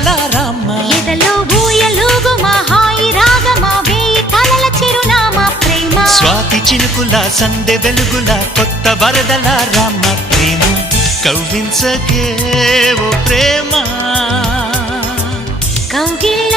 వరదల రామ ఎదలో ఊయలుగు మా హాయి రాగమా వేయి కలల చిరునామా ప్రేమ స్వాతి చినుకుల సందె వెలుగుల కొత్త వరదల రామ ప్రేమ కవ్వించకే ఓ ప్రేమ కౌగిళ్ళ